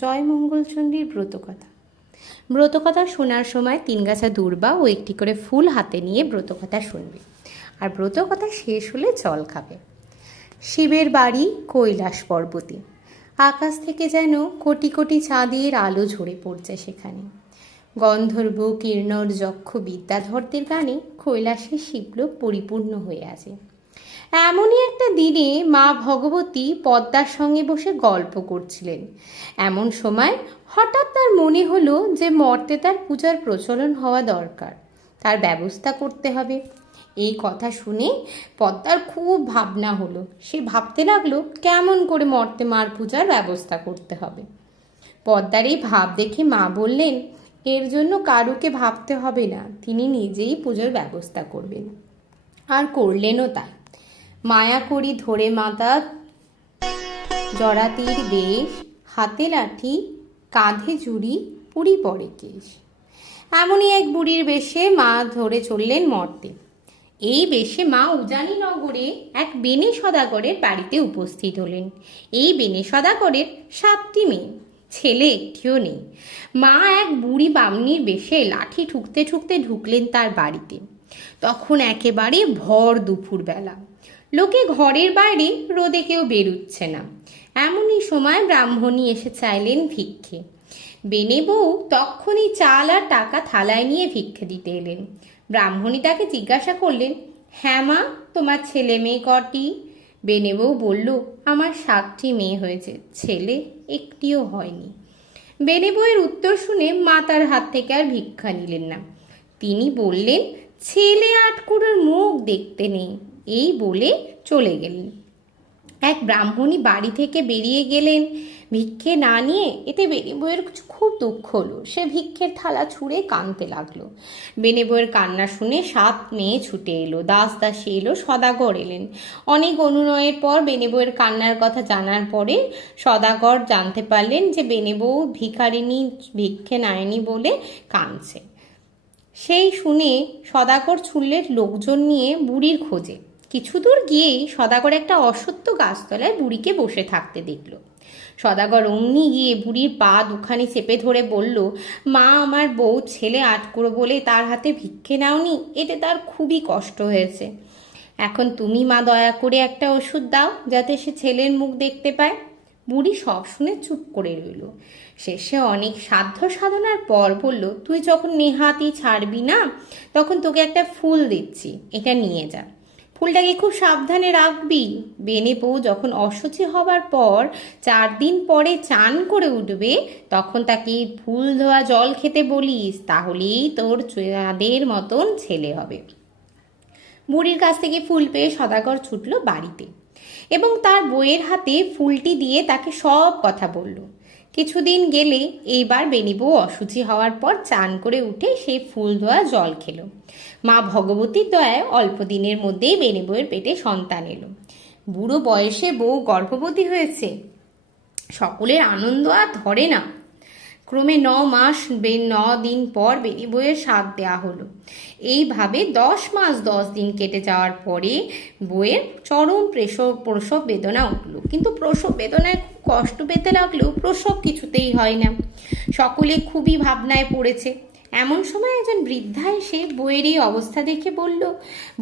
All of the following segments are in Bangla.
জয়মঙ্গলচণ্ডীর ব্রতকথা। ব্রতকথা শোনার সময় 3 গাছা দূর্বা ও একটি করে ফুল হাতে নিয়ে ব্রতকথা শুনবে, আর ব্রতকথা শেষ হলে জল খাবে। শিবের বাড়ি কৈলাস পর্বতে। আকাশ থেকে যেন কোটি কোটি চাঁদের আলো ঝরে পড়ছে সেখানে। গন্ধর্ব, কিন্নর, যক্ষ, বিদ্যাধরদের গানে কৈলাসের শিবলোক পরিপূর্ণ হয়ে আছে। এমনই একটা দিনে মা ভগবতী পদ্মার সঙ্গে বসে গল্প করছিলেন। এমন সময় হঠাৎ তার মনে হলো যে মর্তে তার পূজার প্রচলন হওয়া দরকার, তার ব্যবস্থা করতে হবে। এই কথা শুনে পদ্মার খুব ভাবনা হলো। সে ভাবতে লাগলো কেমন করে মর্তে মার পূজার ব্যবস্থা করতে হবে। পদ্মার এই ভাব দেখে মা বললেন, এর জন্য কারুকে ভাবতে হবে না, তিনি নিজেই পুজোর ব্যবস্থা করবেন। আর করলেনও তাই। মায়া করি ধরে মাতা, জরাতির বেশ, হাতে লাঠি, কাঁধে ঝুড়ি, পুরি পরে কেশ। এমনই এক বুড়ির বেশে মা ধরে চললেন মর্তে। এই বেশে মা উজানি নগরে এক বেনে সদাগরের বাড়িতে উপস্থিত হলেন। এই বেনে সদাগরের 7টি মেয়ে, ছেলে একটিও নেই। মা এক বুড়ি বামনির বেশে লাঠি ঠুকতে ঠুকতে ঢুকলেন তার বাড়িতে। তখন একেবারে ভর দুপুর বেলা, লোকে ঘরের বাইরে রোদে কেউ বেরুচ্ছে না। এমনই সময় ব্রাহ্মণী এসে চাইলেন ভিক্ষে। বেনে বউ তখনই চাল আর টাকা থালায় নিয়ে ভিক্ষে দিতে এলেন। ব্রাহ্মণী তাকে জিজ্ঞাসা করলেন, হ্যাঁ মা, তোমার ছেলে মেয়ে কটি? বেনে বউ বলল, আমার 7টি মেয়ে হয়েছে, ছেলে একটিও হয়নি। বেনে বউয়ের উত্তর শুনে মা তার হাত থেকে আর ভিক্ষা নিলেন না। তিনি বললেন, ছেলে আটকুড়োর মুখ দেখতে নেই, এই বলে চলে গেলেন। এক ব্রাহ্মণী বাড়ি থেকে বেরিয়ে গেলেন ভিক্ষে না নিয়ে। এতে বেনে বউয়ের খুব দুঃখ হলো। সে ভিক্ষের থালা ছুঁড়ে কাঁদতে লাগলো। বেনে বউয়ের কান্না শুনে 7 মেয়ে ছুটে এলো, দাস দাসী এলো, সদাগর এলেন। অনেক অনুনয়ের পর বেনে বউয়ের কান্নার কথা জানার পরে সদাগর জানতে পারলেন যে বেনে বউ ভিখারিনী, ভিক্ষে নেয়নি বলে কাঁদছে। সেই শুনে সদাগর ছুটলেন লোকজন নিয়ে বুড়ির খোঁজে। কিছু দূর গিয়েই সদাগর একটা অশ্বত্থ গাছতলায় বুড়িকে বসে থাকতে দেখল। সদাগর অমনি গিয়ে বুড়ির পা দুখানি চেপে ধরে বলল, মা, আমার বউ ছেলে আটকুড়ো বলে তার হাতে ভিক্ষে নাওনি, এতে তার খুবই কষ্ট হয়েছে। এখন তুমি মা দয়া করে একটা ওষুধ দাও, যাতে সে ছেলের মুখ দেখতে পায়। বুড়ি সব শুনে চুপ করে রইল। শেষে অনেক সাধ্য সাধনার পর বলল, তুই যখন নেহাতি ছাড়বি না, তখন তোকে একটা ফুল দিচ্ছি, এটা নিয়ে যা। ফুলটাকে খুব সাবধানে রাখবি। বেনে বউ যখন অশুচি হবার পর 4 দিন পরে চান করে উঠবে, তখন তাকে ফুল ধোয়া জল খেতে বলিস, তাহলেই তোর চাঁদের মতন ছেলে হবে। বুড়ির কাছ থেকে ফুল পেয়ে সদাগর ছুটল বাড়িতে এবং তার বউয়ের হাতে ফুলটি দিয়ে তাকে সব কথা বলল। কিছুদিন গেলে এইবার বেনি বউ অশুচি হওয়ার পর চান করে উঠে সেই ফুল ধোয়া জল খেল। মা ভগবতীর দয়ায় অল্প দিনের মধ্যেই বেনি বউয়ের পেটে সন্তান এলো। বুড়ো বয়সে বউ গর্ভবতী হয়েছে, সকলের আনন্দ আর ধরে না। ক্রমে 9 মাস 9 দিন পর বেনি বউয়ের শ্রাদ্ধ দেওয়া হলো। এইভাবে 10 মাস 10 দিন কেটে যাওয়ার পরে বউয়ের চরম প্রসব বেদনা উঠল। কিন্তু প্রসব বেদনায় কষ্ট পেতে লাগলেও প্রসব কিছুতেই হয় না। সকলে খুবই ভাবনায় পড়েছে। এমন সময় একজন বৃদ্ধা এসে বউয়ের এই অবস্থা দেখে বলল,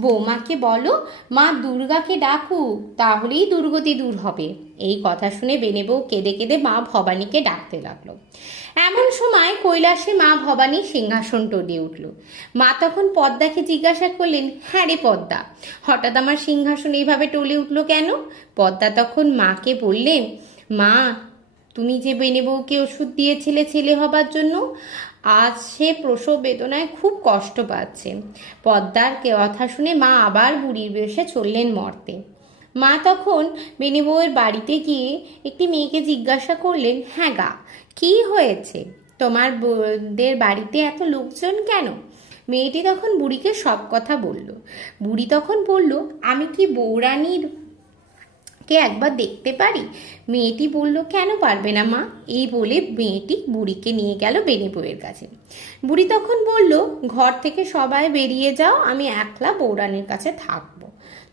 বৌমাকে বলো মা দুর্গাকে ডাকুক, তাহলেই দুর্গতি দূর হবে। এই কথা শুনে বেনে বউ কেঁদে কেঁদে মা ভবানীকে ডাকতে লাগলো। এমন সময় কৈলাসে মা ভবানী সিংহাসন টলে উঠল। মা তখন পদ্মাকে জিজ্ঞাসা করলেন, হ্যাঁ রে পদ্মা, হঠাৎ আমার সিংহাসন এইভাবে টলে উঠলো কেন? পদ্মা তখন মাকে বললেন, মা, তুমি যে বেনে বউকে ওষুধ দিয়েছিলে ছেলে হবার জন্য, আজ সে প্রসব বেদনায় খুব কষ্ট পাচ্ছে। পদ্মার কথা শুনে মা আবার বুড়ির বেশে চললেন মর্তে। মা তখন বেনি বউয়ের বাড়িতে গিয়ে একটি মেয়েকে জিজ্ঞাসা করলেন, হ্যাঁ গা, কি হয়েছে? তোমার বউদের বাড়িতে এত লোকজন কেন? মেয়েটি তখন বুড়িকে সব কথা বলল। বুড়ি তখন বলল, আমি কি বউরানীর কে একবার দেখতে পারি? মেয়েটি বলল, কেন পারবে না মা? এই বলে মেয়েটি বুড়িকে নিয়ে গেল বেনি বউয়ের কাছে। বুড়ি তখন বলল, ঘর থেকে সবাই বেরিয়ে যাও, আমি একলা বউরানীর কাছে থাকবো।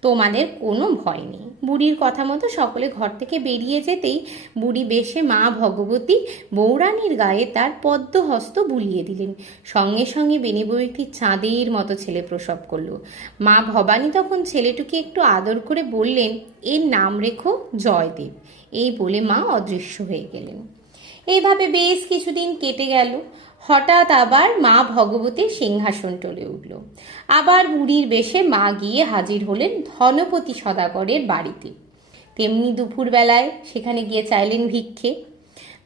তোমাদের কোনো ভয় নেই। বুড়ির কথা মতো সকলে ঘর থেকে বেরিয়ে যেতেই বুড়ি বেশে মা ভগবতী বৌরানীর গায়ে তার পদ্মহস্ত বুলিয়ে দিলেন। সঙ্গে সঙ্গে বেনি বউ একটি চাঁদের মতো ছেলে প্রসব করলো। মা ভবানী তখন ছেলেটিকে একটু আদর করে বললেন, এর নাম রেখো জয়দেব। এই বলে মা অদৃশ্য হয়ে গেলেন। এইভাবে বেশ কিছুদিন কেটে গেল। হঠাৎ আবার মা ভগবতীর সিংহাসন টলে উঠল। আবার বুড়ির বেশে মা গিয়ে হাজির হলেন ধনপতি সদাগরের বাড়িতে। তেমনি দুপুরবেলায় সেখানে গিয়ে চাইলেন ভিক্ষে।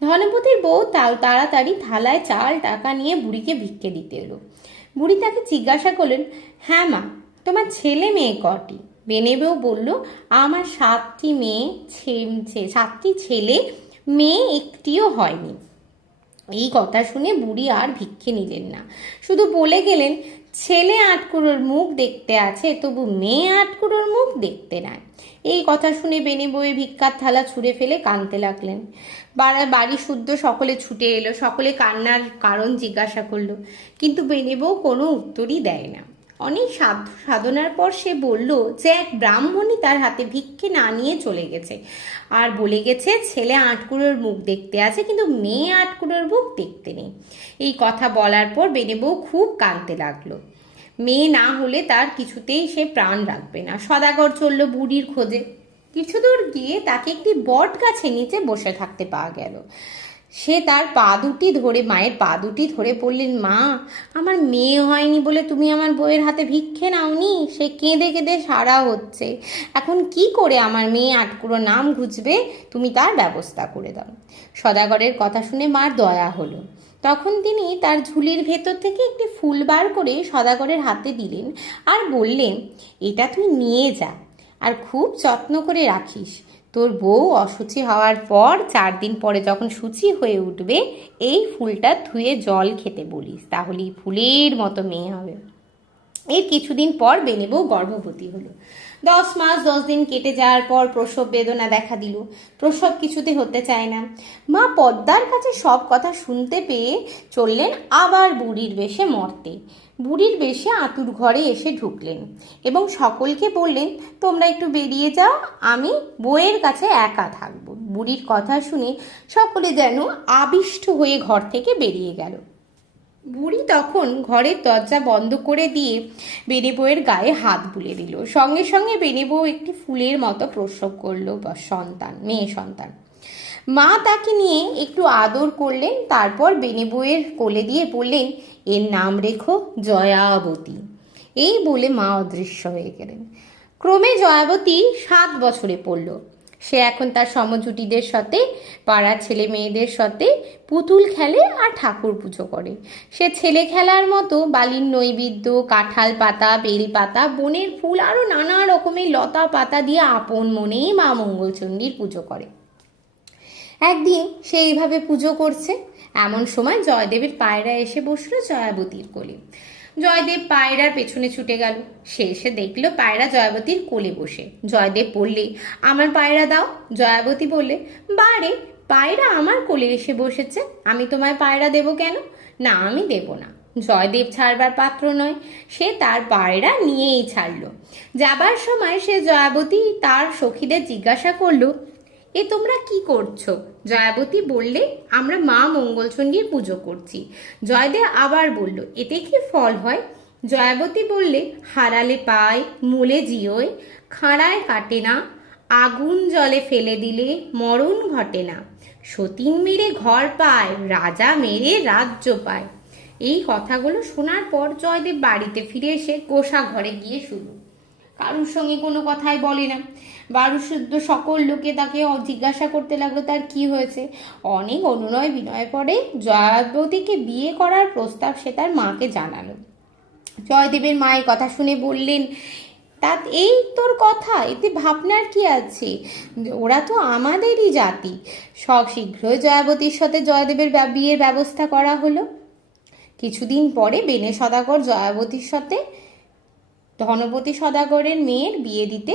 ধনপতির বউ তাড়াতাড়ি থালায় চাল টাকা নিয়ে বুড়িকে ভিক্ষে দিতে এলো। বুড়ি তাকে জিজ্ঞাসা করলেন, হ্যাঁ মা, তোমার ছেলে মেয়ে কটি? বেনে বউ বলল, আমার 7টি ছেলে, মেয়ে একটিও হয়নি। এই কথা শুনে বুড়ি আর ভিক্ষে নিলেন না, শুধু বলে গেলেন, ছেলে 8 কুড়োর মুখ দেখতে আছে, তবু মেয়ে 8 কুড়োর মুখ দেখতে নাই। এই কথা শুনে বেনে বউয়ে ভিক্ষার থালা ছুঁড়ে ফেলে কাঁদতে লাগলেন। বাড়ি শুদ্ধ সকলে ছুটে এলো। সকলে কান্নার কারণ জিজ্ঞাসা করলো, কিন্তু বেনে বউ কোনো উত্তরই দেয় না। অনেক সাধনার পর সে বলল যে এক ব্রাহ্মণই তার হাতে ভিক্ষে না নিয়ে চলে গেছে, আর বলে গেছে ছেলে 8 কুড়োর মুখ দেখতে আছে, কিন্তু মেয়ে 8 কুড়োর মুখ দেখতে নেই। এই কথা বলার পর বেনে বউ খুব কাঁদতে লাগলো। মেয়ে না হলে তার কিছুতেই সে প্রাণ রাখবে না। সদাগর চলল বুড়ির খোঁজে। কিছু দূর গিয়ে তাকে একটি বট গাছের নিচে বসে থাকতে পাওয়া গেল। সে তার মায়ের পা দুটি ধরে বললেন, মা, আমার মেয়ে হয়নি বলে তুমি আমার বউয়ের হাতে ভিক্ষে নাওনি? সে কেঁদে কেঁদে সারা হচ্ছে। এখন কি করে আমার মেয়ে 8 কুড়ো নাম ঘুচবে? তুমি তার ব্যবস্থা করে দাও। সদাগরের কথা শুনে মার দয়া হলো। তখন তিনি তার ঝুলির ভেতর থেকে একটি ফুল বার করে সদাগরের হাতে দিলেন আর বললেন, এটা তুই নিয়ে যা, আর খুব যত্ন করে রাখিস। তোর বউ অশুচি হওয়ার পর 4 দিন পরে যখন শুচি হয়ে উঠবে, এই ফুলটা ধুয়ে জল খেতে বলিস, তাহলেই ফুলের মতো মেয়ে হবে। এর কিছুদিন পর বেনে বউ গর্ভবতী হলো। 10 মাস 10 দিন কেটে যাওয়ার পর প্রসব বেদনা দেখা দিল। প্রসব কিছুতে হতে চায় না। মা পদ্মার কাছে সব কথা শুনতে পেয়ে চললেন আবার বুড়ির বেশে মর্তে। বুড়ির বেশে আতুর ঘরে এসে ঢুকলেন এবং সকলকে বললেন, তোমরা একটু বেরিয়ে যাও, আমি বউয়ের কাছে একা থাকবো। বুড়ির কথা শুনে সকলে যেন আবিষ্ট হয়ে ঘর থেকে বেরিয়ে গেল। বুড়ি তখন ঘরের দরজা বন্ধ করে দিয়ে বেনে বউয়ের গায়ে হাত বুলে দিল। সঙ্গে সঙ্গে বেনে বউ একটি ফুলের মতো প্রসব করলো মেয়ে সন্তান। মা তাকে নিয়ে একটু আদর করলেন, তারপর বেনে বউয়ের কোলে দিয়ে বললেন, এর নাম রেখো জয়াবতী। এই বলে মা অদৃশ্য হয়ে গেলেন। ক্রমে জয়াবতী 7 বছরে পড়ল। সে এখন তার সমজুটিদের সাথে, পাড়ার ছেলে মেয়েদের সাথে পুতুল খেলে আর ঠাকুর পুজো করে। সে ছেলে খেলার মতো বালির নৈবেদ্য, কাঁঠাল পাতা, বেল পাতা, বনের ফুল আরও নানা রকমের লতা পাতা দিয়ে আপন মনেই মা মঙ্গলচণ্ডীর পুজো করে। একদিন সে এইভাবে পুজো করছে, এমন সময় জয়দেবের পায়রা এসে বসলো জয়াবতীর কোলে। জয়দেব পায়রার পেছনে ছুটে গেল। সে এসে দেখলো পায়রা জয়াবতীর কোলে বসে। জয়দেব বললে, আমার পায়রা দাও। জয়াবতী বললে, বারে, পায়রা আমার কোলে এসে বসেছে, আমি তোমায় পায়রা দেব কেন? না, আমি দেব না। জয়দেব ছাড়বার পাত্র নয়। সে তার পায়রা নিয়েই ছাড়লো। যাবার সময় সে জয়াবতী তার সখীদের জিজ্ঞাসা করলো, এ তোমরা কি করছো? জয়াবতী বললে, আমরা মা মঙ্গলচণ্ডীর পুজো করছি। জয়দেব আবার বলল, এতে কি ফল হয়? জয়াবতী বললে, হারালে পায়, মূলে জিওয়, খাঁড়ায় কাটে না, আগুন জলে ফেলে দিলে মরণ ঘটে না, সতীন মেরে ঘর পায়, রাজা মেরে রাজ্য পায়। এই কথাগুলো শোনার পর জয়দেব বাড়িতে ফিরে এসে গোসা ঘরে গিয়ে শুরু। কারুর সঙ্গে কোনো কথাই বলে না। বারুশুদ্ধ সকল লোকে তাকে জিজ্ঞাসা করতে লাগলো তার কি হয়েছে। অনেক অনুনয় বিনয় পরে জয়াবতীকে বিয়ে করার প্রস্তাব সে তার মাকে জানালো। জয়দেবের মা এই কথা শুনে বললেন, তা এই তোর কথা, এতে ভাবনার কি আছে? ওরা তো আমাদেরই জাতি। শীঘ্রই জয়াবতীর সাথে জয়দেবের বিয়ের ব্যবস্থা করা হলো। কিছুদিন পরে বেনে সদাগর জয়াবতীর সাথে ধনপতি সদাগরের মেয়ের বিয়ে দিতে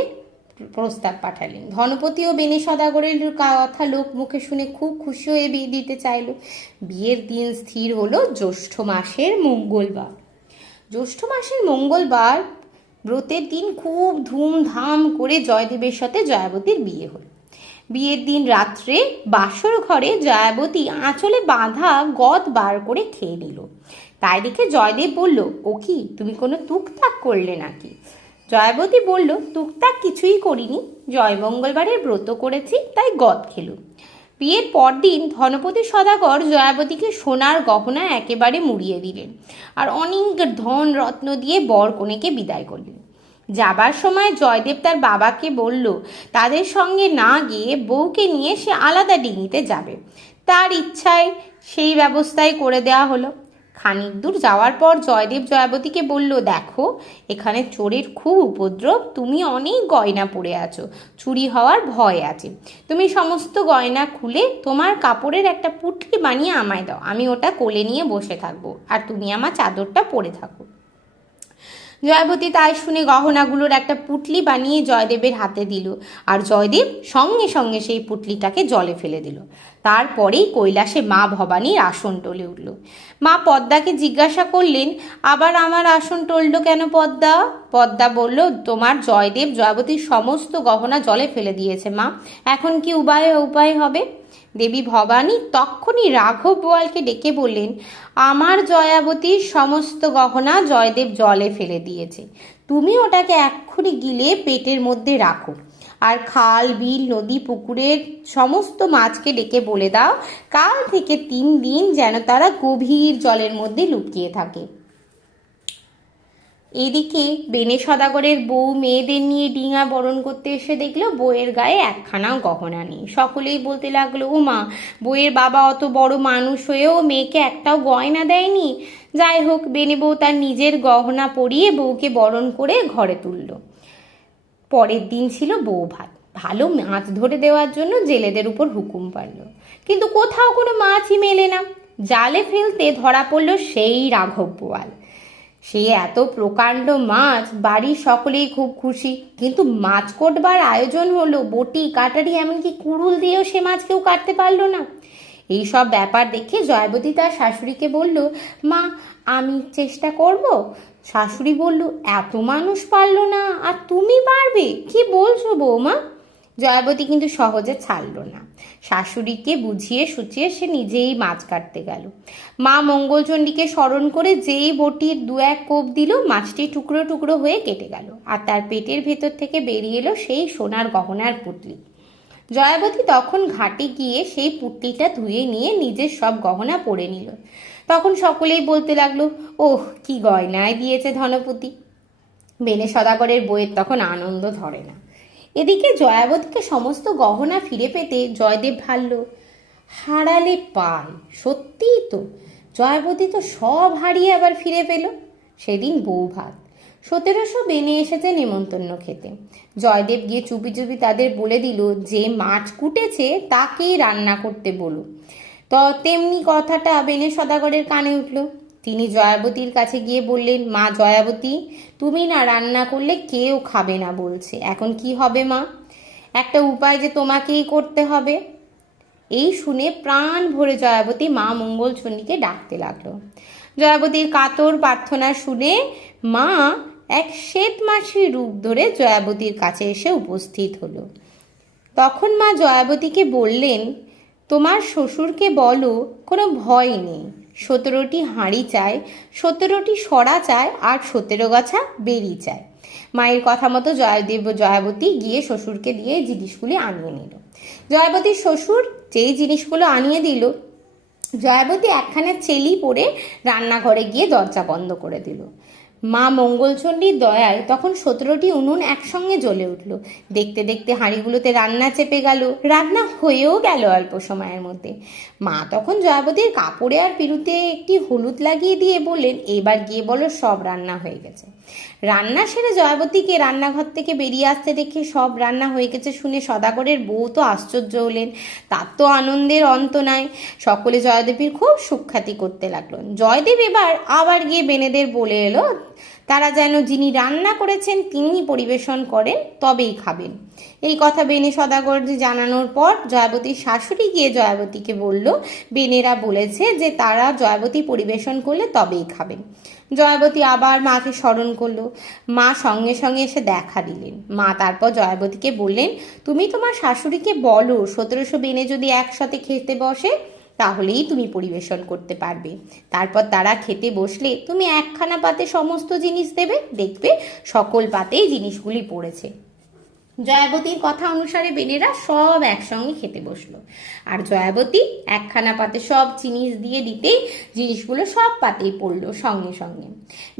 প্রস্তাব পাঠালেন। ধনপতি ও বেনে সদাগরের কথা লোক মুখে শুনে খুব খুশি হয়ে বিয়ে দিতে চাইল। বিয়ের দিন স্থির হলো জ্যৈষ্ঠ মাসের মঙ্গলবার। জ্যৈষ্ঠ মাসের মঙ্গলবার ব্রতের দিন খুব ধুমধাম করে জয়দেবের সাথে জয়াবতীর বিয়ে হল। বিয়ের দিন রাত্রে বাসর ঘরে জয়াবতী আঁচলে বাঁধা গদ বার করে খেয়ে নিল। তাই দেখে জয়দেব বলল, ও কি, তুমি কোনো তুকতাক করলে নাকি? জয়াবতী বলল, তুকতাক কিছুই করিনি, জয় মঙ্গলবারের ব্রত করেছি তাই গদ খেলুম। বিয়ের পরদিন ধনপতি সদাগর জয়াবতীকে সোনার গহনা একেবারে মুড়িয়ে দিলেন আর অনেক ধন রত্ন দিয়ে বর কনেকে বিদায় করলেন। যাবার সময় জয়দেব তার বাবাকে বলল, তাদের সঙ্গে না গিয়ে বউকে নিয়ে সে আলাদা ডিঙিতে যাবে। তার ইচ্ছায় সেই ব্যবস্থাই করে দেওয়া হলো। খানিক দূর যাওয়ার পর জয়দেব জয়াবতীকে বলল, দেখো এখানে চোরের খুব উপদ্রব, তুমি অনেক গয়না পরে আছো, চুরি হওয়ার ভয় আছে, তুমি সমস্ত গয়না খুলে তোমার কাপড়ের একটা পুটলি বানিয়ে আমায় দাও, আমি ওটা কোলে নিয়ে বসে থাকবো আর তুমি আমার চাদরটা পরে থাকো। জয়াবতী তাই শুনে গহনাগুলোর একটা পুটলি বানিয়ে জয়দেবের হাতে দিল আর জয়দেব সঙ্গে সঙ্গে সেই পুটলিটাকে জলে ফেলে দিল। তারপরেই কৈলাসে মা ভবানীর আসন টলে উঠল। মা পদ্মাকে জিজ্ঞাসা করলেন, আবার আমার আসন টলল কেন পদ্মা? পদ্মা বলল, তোমার জয়দেব জয়াবতীর সমস্ত গহনা জলে ফেলে দিয়েছে মা, এখন কি উপায় হবে? দেবী ভবানী তক্ষুনি রাঘব বোয়ালকে ডেকে বললেন, আমার জয়াবতীর সমস্ত গহনা জয়দেব জলে ফেলে দিয়েছে, তুমি ওটাকে এক্ষুনি গিলে পেটের মধ্যে রাখো আর খাল বিল নদী পুকুরের সমস্ত মাছকে ডেকে বলে দাও, কাল থেকে 3 দিন যেন তারা গভীর জলের মধ্যে লুকিয়ে থাকে। এদিকে বেনে সদাগরের বউ মেয়েদের নিয়ে ডিঙা বরণ করতে এসে দেখলো বউয়ের গায়ে একখানাও গহনা নেই। সকলেই বলতে লাগলো, ও মা, বউয়ের বাবা অত বড় মানুষ হয়েও মেয়েকে একটাও গয়না দেয়নি। যাই হোক, বেনে বউ তার নিজের গহনা পরিয়ে বউকে বরণ করে ঘরে তুলল। পরের দিন ছিল বউ ভাত। ভালো মাছ ধরে দেওয়ার জন্য জেলেদের উপর হুকুম পাড়ল, কিন্তু কোথাও কোনো মাছই মেলে না। জালে ফেলতে ধরা পড়ল সেই রাঘব বোয়াল। সে এত প্রকাণ্ড মাছ, বাড়ির সকলেই খুব খুশি, কিন্তু মাছ কোটবার আয়োজন হলো, বটি কাটারি এমনকি কুড়ুল দিয়েও সে মাছ কেউ কাটতে পারলো না। এই সব ব্যাপার দেখে জয়াবতী তার শাশুড়িকে বলল, মা আমি চেষ্টা করব। শাশুড়ি বলল, এত মানুষ পারলো না আর তুমি পারবে, কি বলছো বৌমা? জয়াবতী কিন্তু সহজে ছাড়ল না। শাশুড়িকে বুঝিয়ে সুচিয়ে সে নিজেই মাছ কাটতে গেল। মা মঙ্গলচণ্ডীকে স্মরণ করে যেই বটির 2-1 কোপ দিল, মাছটি টুকরো টুকরো হয়ে কেটে গেল আর তার পেটের ভেতর থেকে বেরিয়ে এলো সেই সোনার গহনার পুটলি। জয়াবতী তখন ঘাটে গিয়ে সেই পুটলিটা ধুয়ে নিয়ে নিজের সব গহনা পরে নিল। তখন সকলেই বলতে লাগলো, ওহ কি গয়নায় দিয়েছে ধনপতি। বেনে সদাগরের বইয়ের তখন আনন্দ ধরে না। এদিকে জয়াবতীকে সমস্ত গহনা ফিরে পেতে জয়দেব ভাবল, হারালে পাই, সত্যিই তো জয়াবতী তো সব হারিয়ে আবার ফিরে পেল। সেদিন বউ ভাত। 1700 বেনে এসেছে নেমন্তন্ন খেতে। জয়দেব গিয়ে চুপি চুপি তাদের বলে দিল, যে মাছ কুটেছে তাকেই রান্না করতে বলো। তো তেমনি কথাটা বেনে সদাগরের কানে উঠল। তিনি জয়াবতীর কাছে গিয়ে বললেন, মা জয়াবতী, তুমি না রান্না করলে কেউ খাবে না বলছে, এখন কি হবে মা? একটা উপায় যে তোমাকেই করতে হবে। এই শুনে প্রাণ ভরে জয়াবতী মা মঙ্গলচণ্ডীকে ডাকতে লাগলো। জয়াবতীর কাতর প্রার্থনা শুনে মা এক শ্বেত মাসির রূপ ধরে জয়াবতীর কাছে এসে উপস্থিত হলো। তখন মা জয়াবতীকে বললেন, তোমার শ্বশুরকে বলো কোনো ভয় নেই, 17টি হাঁড়ি চাই, 17টি সরা চায় আর 17 গাছা বেরি চায়। মায়ের কথা মতো জয়াবতী গিয়ে শ্বশুরকে দিয়ে জিনিসগুলি আনিয়ে নিল। জয়াবতীর শ্বশুর যেই জিনিসগুলো আনিয়ে দিল, জয়াবতী একখানা চেলি পরে রান্নাঘরে গিয়ে দরজা বন্ধ করে দিল। মা মঙ্গলচণ্ডীর দয়ায় তখন 17টি উনুন একসঙ্গে জ্বলে উঠল। দেখতে দেখতে হাঁড়িগুলোতে রান্না চেপে গেল, রান্না হয়েও গেল অল্প সময়ের মধ্যে। মা তখন জয়াবতীর কাপড়ে আর পিরুতে একটি হলুদ লাগিয়ে দিয়ে বললেন, এবার গিয়ে বলো সব রান্না হয়ে গেছে। রান্না সেরে জয়াবতীকে রান্নাঘর থেকে বেরিয়ে আসতে দেখে সব রান্না হয়ে গেছে শুনে সদাগরের বউ তো আশ্চর্য হলেন। তার তো আনন্দের অন্ত নাই। সকলে জয়দেবীর খুব সুখ্যাতি করতে লাগলো। জয়দেব এবার আবার গিয়ে বেনেদের বলে এলো, তারা যেন যিনি রান্না করেছেন তিনি পরিবেশন করেন, তবেই খাবেন। এই কথা বেনে সদাগর জানানোর পর জয়াবতীর শাশুড়ি গিয়ে জয়াবতীকে বলল, বেনেরা বলেছে যে তারা জয়াবতী পরিবেশন করলে তবেই খাবেন। জয়াবতী আবার মাকে স্মরণ করলো। মা সঙ্গে সঙ্গে এসে দেখা দিলেন। মা তারপর জয়াবতীকে বললেন, তুমি তোমার শাশুড়িকে বলো 1700 বেনে যদি একসাথে খেতে বসে তাহলেই তুমি পরিবেশন করতে পারবে। তারপর তারা খেতে বসলে তুমি একখানা পাতে সমস্ত জিনিস দেবে, দেখবে সকল পাতেই জিনিসগুলি পড়েছে। জয়াবতীর কথা অনুসারে বেনেরা সব একসঙ্গে খেতে বসলো। আর জয়াবতী একখানা পাতে সব জিনিস দিয়ে দিতেই জিনিসগুলো সব পাতেই পড়লো সঙ্গে সঙ্গে।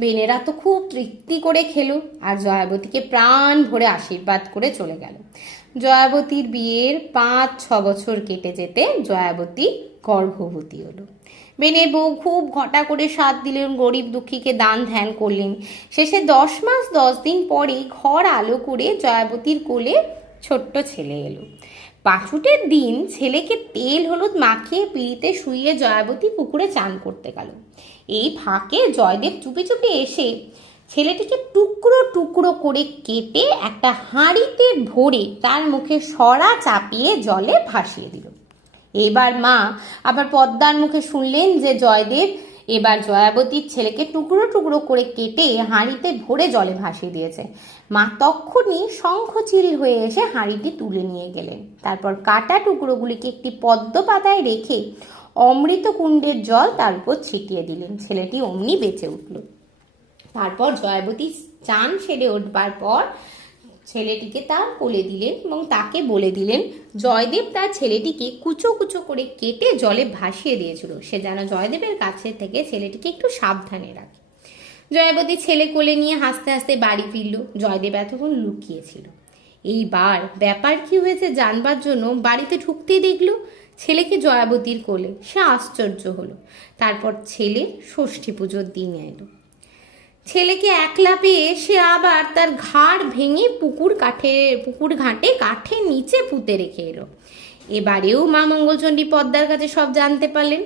বেনেরা তো খুব তৃপ্তি করে খেলো আর জয়াবতীকে প্রাণ ভরে আশীর্বাদ করে চলে গেল। জয়াবতীর বিয়ের 5-6 বছর কেটে যেতে জয়াবতী গর্ভবতী হলো। বেনের বউ খুব ঘটা করে সাথ দিলেন, গরিব দুঃখীকে দান ধ্যান করলেন। শেষে 10 মাস 10 দিন পরে ঘর আলো করে জয়াবতীর কোলে ছোট্ট ছেলে এলো। পাঁচুটের দিন ছেলেকে তেল হলুদ মাখিয়ে পিড়িতে শুইয়ে জয়াবতী পুকুরে চান করতে গেল। এই ফাঁকে জয়দেব চুপি চুপি এসে ছেলেটিকে টুকরো টুকরো করে কেটে একটা হাঁড়িতে ভরে তার মুখে সরা চাপিয়ে জলে ভাসিয়ে দিল। এবার মা আবার পদ্মার মুখে শুনলেন যে জয়দেব এবার জয়াবতীর ছেলেকে টুকরো টুকরো করে কেটে হাঁড়িতে ভরে জলে ভাসিয়ে দিয়েছে। মা তক্ষুনি শঙ্খচিল হয়ে এসে হাঁড়িটি তুলে নিয়ে গেলেন। তারপর কাটা টুকরোগুলিকে একটি পদ্ম পাতায় রেখে অমৃত কুণ্ডের জল তার উপর ছিটিয়ে দিলেন। ছেলেটি অমনি বেঁচে উঠল। তারপর জয়াবতী চান সেরে উঠবার পর ছেলেটিকে তার কোলে দিলেন এবং তাকে বলে দিলেন জয়দেব তার ছেলেটিকে কুচো কুচো করে কেটে জলে ভাসিয়ে দিয়েছিল, সে যেন জয়দেবের কাছে থেকে ছেলেটিকে একটু সাবধানে রাখে। জয়াবতী ছেলে কোলে নিয়ে হাসতে হাসতে বাড়ি ফিরল। জয়দেব এতক্ষণ লুকিয়েছিল। এইবার ব্যাপার কি হয়েছে জানবার জন্য বাড়িতে ঢুকতেই দেখলো ছেলেকে জয়াবতীর কোলে। সে আশ্চর্য হলো। তারপর ছেলে ষষ্ঠী পুজোর দিন এলো। ছেলেকে একলা পেয়ে সে আবার তার ঘাড় ভেঙে পুকুর ঘাটে কাঠের নিচে পুঁতে রেখে এলো। এবারেও মা মঙ্গলচণ্ডী পদ্মার কাছে সব জানতে পারলেন।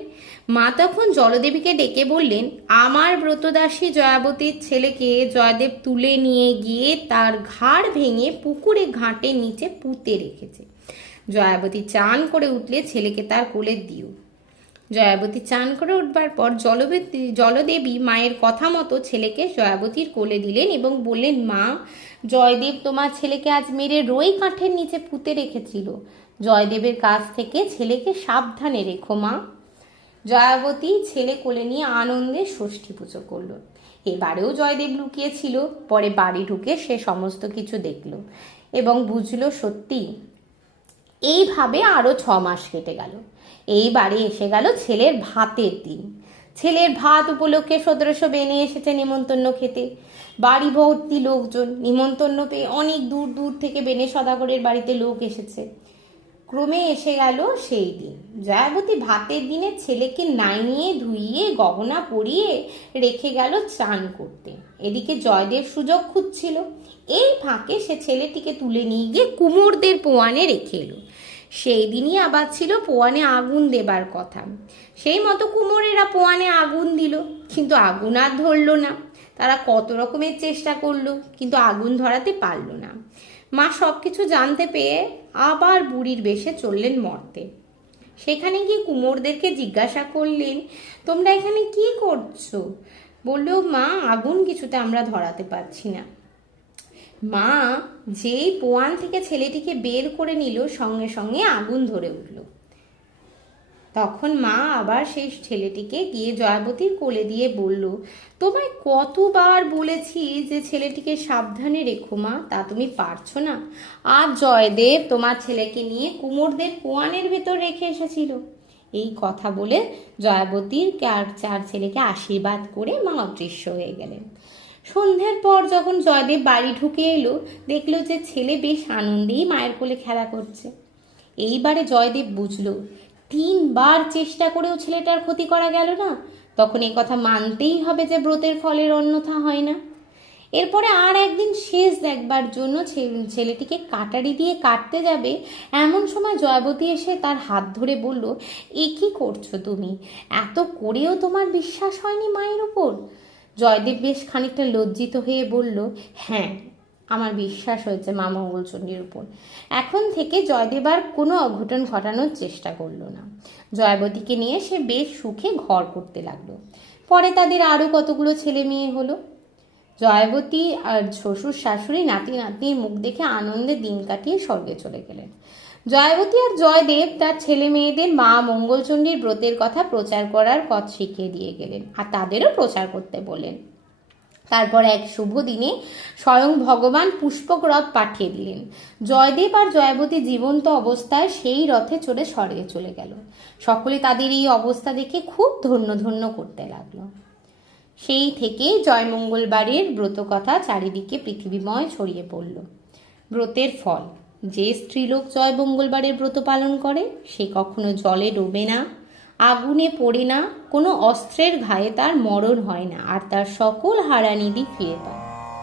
মা তখন জলদেবীকে ডেকে বললেন, আমার ব্রতদাসী জয়াবতীর ছেলেকে জয়দেব তুলে নিয়ে গিয়ে তার ঘাড় ভেঙে পুকুরে ঘাটের নিচে পুঁতে রেখেছে। জয়াবতী চান করে উঠলে ছেলেকে তার কোলে দিও। জয়াবতী চান করে উঠবার পর জলদেবী মায়ের কথা মতো ছেলেকে জয়াবতীর কোলে দিলেন এবং বললেন, মা, জয়দেব তোমার ছেলেকে আজ মেরে রই কাঠের নিচে পুঁতে রেখেছিল। জয়দেবের কাছ থেকে ছেলেকে সাবধানে রেখো মা। জয়াবতী ছেলে কোলে নিয়ে আনন্দে ষষ্ঠী পুজো করল। এবারেও জয়দেব লুকিয়েছিল। পরে বাড়ি ঢুকে সে সমস্ত কিছু দেখল এবং বুঝলো সত্যি। এইভাবে আরো 6 মাস কেটে গেল। এইবারে এসে গেল ছেলের ভাতের দিন। ছেলের ভাত উপলক্ষে 1700 বেনে এসেছে নিমন্ত্রণ খেতে। বাড়ি ভর্তি লোকজন। নিমন্ত্রণ পেয়ে অনেক দূর দূর থেকে বেনে সদাগরের বাড়িতে লোক এসেছে। ক্রমে এসে গেল সেই দিন। জয়াবতী ভাতের দিনে ছেলেকে নাইয়ে ধুইয়ে গহনা পরিয়ে রেখে গেল চান করতে। এদিকে জয়দেব সুযোগ খুঁজছিল। এই ফাঁকে সে ছেলেটিকে তুলে নিয়ে গিয়ে কুমোরদের পোয়ানে রেখে এলো। সেই দিনই আবার ছিল পোয়ানে আগুন দেবার কথা। সেই মতো কুমোরেরা পোয়ানে আগুন দিল, কিন্তু আগুন আর ধরল না। তারা কত রকমের চেষ্টা করলো, কিন্তু আগুন ধরাতে পারল না। মা সব কিছু জানতে পেয়ে আবার বুড়ির বেশে চললেন মর্তে। সেখানে গিয়ে কুমোরদেরকে জিজ্ঞাসা করলেন, তোমরা এখানে কি করছো? বলল, মা, আগুন কিছুতে আমরা ধরাতে পারছি না। মা যেই পোয়ান থেকে ছেলেটিকে বের করে নিল সঙ্গে সঙ্গে আগুন ধরে উঠল। তখন মা আবার সেই ছেলেটিকে গিয়ে জয়াবতীর কোলে দিয়ে বলল, তোমায় কতবার বলেছি যে ছেলেটিকে সাবধানে রেখো মা, তা তুমি পারছো না। আর জয়দেব তোমার ছেলেকে নিয়ে কুমোরদের পোয়ানের ভেতর রেখে এসেছিল। এই কথা বলে জয়াবতীর চার ছেলেকে আশীর্বাদ করে মা অদৃশ্য হয়ে গেলেন। সন্ধ্যের পর যখন জয়দেব বাড়ি ঢুকে এলো, দেখলো যে ছেলে বেশ আনন্দেই মায়ের কোলে খেলা করছে। এইবারে জয়দেব বুঝলো 3 বার চেষ্টা করেও ছেলেটার ক্ষতি করা গেল না। তখন এই কথা মানতেই হবে যে ব্রতের ফলের অন্যথা হয় না। এরপরে আর একদিন শেষ দেখবার জন্য ছেলেটিকে কাটারি দিয়ে কাটতে যাবে, এমন সময় জয়াবতী এসে তার হাত ধরে বলল, এ কি করছো তুমি? এত করেও তোমার বিশ্বাস হয়নি মায়ের উপর? জয়দেব বেশ খানিকটা লজ্জিত হয়ে বলল, হ্যাঁ, আমার বিশ্বাস হয়েছে মা মঙ্গলচণ্ডীর উপর। এখন থেকে জয়দেব আর কোনো অঘটন ঘটানোর চেষ্টা করলো না। জয়াবতীকে নিয়ে সে বেশ সুখে ঘর করতে লাগলো। পরে তাদের আরও কতগুলো ছেলে মেয়ে হলো। জয়াবতী আর শ্বশুর শাশুড়ি নাতি নাতনির মুখ দেখে আনন্দে দিন কাটিয়ে স্বর্গে চলে গেলেন। জয়াবতী আর জয়দেব তার ছেলে মেয়েদের মা মঙ্গলচণ্ডীর ব্রতের কথা প্রচার করার পথ শিখিয়ে দিয়ে গেলেন আর তাদেরও প্রচার করতে বললেন। তারপর এক শুভ দিনে স্বয়ং ভগবান পুষ্পক রথ পাঠিয়ে দিলেন। জয়দেব আর জয়াবতী জীবন্ত অবস্থায় সেই রথে চড়ে স্বর্গে চলে গেল। সকলে তাদের এই অবস্থা দেখে খুব ধন্য ধন্য করতে লাগলো। সেই থেকে জয়মঙ্গলবারের ব্রত কথা চারিদিকে পৃথিবীময় ছড়িয়ে পড়ল। ব্রতের ফল: যে স্ত্রীলোক জয়মঙ্গলবারের ব্রত পালন করে সে কখনো জলে ডোবে না, আগুনে পড়ে না, কোনো অস্ত্রের ঘায়ে তার মরণ হয় না, আর তার সকল হারানিধি ফিরে পায়।